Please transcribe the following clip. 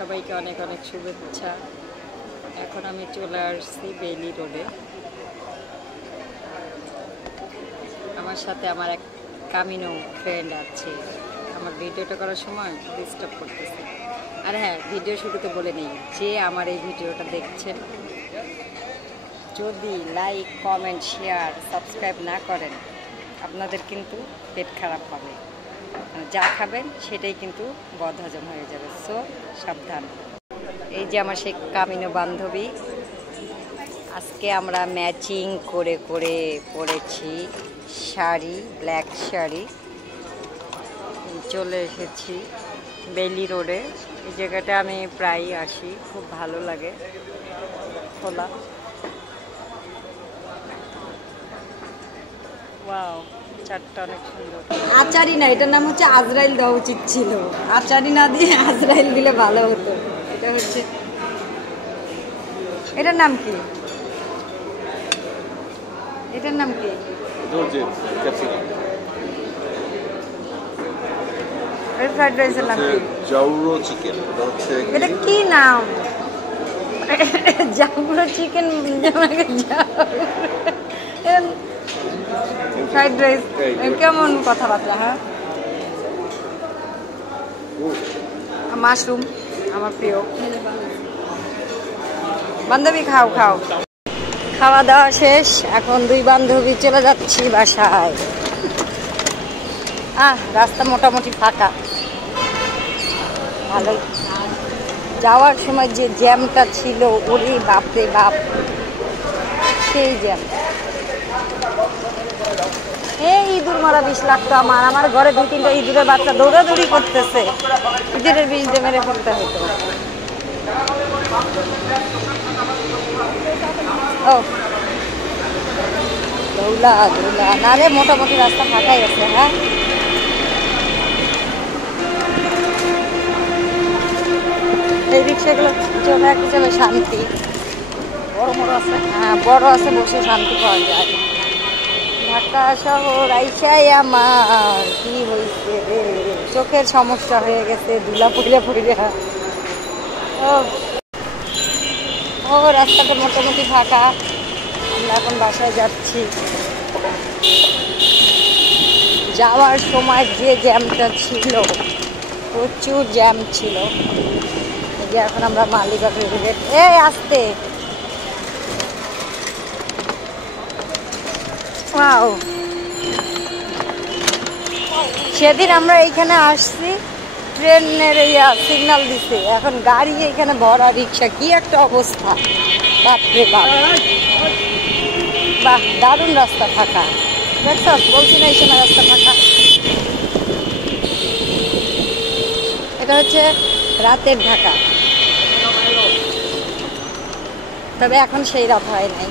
সবাইকে অনেক অনেক শুভেচ্ছা। এখন আমি চলে আসছি বেইলি রোডে। আমার সাথে আমার এক কামিনো ফ্রেন্ড আছে। আমার ভিডিওটা করার সময় ডিস্টার্ব করতেছে। আর হ্যাঁ, ভিডিও শুরুতে বলে নেই, যে আমার এই ভিডিওটা দেখছেন, যদি লাইক, কমেন্ট, শেয়ার, সাবস্ক্রাইব না করেন, আপনাদের কিন্তু পেট খারাপ হবে। যা খাবেন সেটাই কিন্তু বদহজম হয়ে যাবে। সো সাবধান। এই যে আমার সেই কামিনো বান্ধবী, আজকে আমরা ম্যাচিং করে করে পরেছি শাড়ি, ব্ল্যাক শাড়ি। চলে এসেছি বেইলি রোডে। এই জায়গাটা আমি প্রায়ই আসি, খুব ভালো লাগে। খোলা, ওয়াও, চারটা অনেক সুন্দর। আচারি না, এটার নাম হচ্ছে আজরাইল দেওয়া উচিত ছিল। আচারি না দিয়ে আজরাইল দিলে ভালো হতো। এটা হচ্ছে, এটার নাম কি? এটার নাম কি? ফ্রাইড রাইসের নাম কি? জাউরো চিকেন। এটা কি নাম? জাউরো চিকেন। ফ্রাইড রাইস কেমন কথাবার্তা? হ্যাঁ, মাশরুম আমার প্রিয়। বান্ধবী খাও খাও। খাওয়া দাওয়া শেষ, এখন দুই বান্ধবী চলে যাচ্ছি বাসায়। রাস্তা মোটামুটি ফাঁকা, ভালোই। যাওয়ার সময় যে জ্যামটা ছিল, ওরে বাপরে বাপ, সেই জ্যাম। এই ইঁদুর মারা বিষ লাগতো আমার। আমার ঘরে 2-3টা ইঁদুরের বাচ্চা দৌড়াদৌড়ি করতেছে। ইঁদুরের বিষ দিয়ে মেরে ফেলতে হতো। ও দৌলা দৌলা না রে, মোটামুটি রাস্তা ফাঁকাই আছে। হ্যাঁ, এই রিক্সাগুলো চলে একটা চলে শান্তি। বড় বড় আছে, হ্যাঁ বড় আছে, বসে শান্তি পাওয়া যায়। ঢাকা শহর আইসাই আমার কি হয়েছে রে, চোখের সমস্যা হয়ে গেছে ধুলা পড়িয়া পড়িয়া। ও রাস্তাটা মোটামুটি ফাঁকা। আমরা এখন বাসায় যাচ্ছি। যাওয়ার সময় যে জ্যামটা ছিল, প্রচুর জ্যাম ছিল। এই যে এখন আমরা মালিবাগ রেলগেট, এই আসতে। ওয়াও, সেদিন আমরা এইখানে আসছি, ট্রেনের সিগন্যাল দিছে, এখন গাড়ি এখানে ভরা, রিক্সা, কি একটা অবস্থা। বাপরে বাপ, বাহ, দারুণ রাস্তা ফাঁকা। দেখছস, বলছি না এই সময় রাস্তা ফাঁকা। এটা হচ্ছে রাতের ঢাকা, তবে এখন সেই রাত হয় নাই।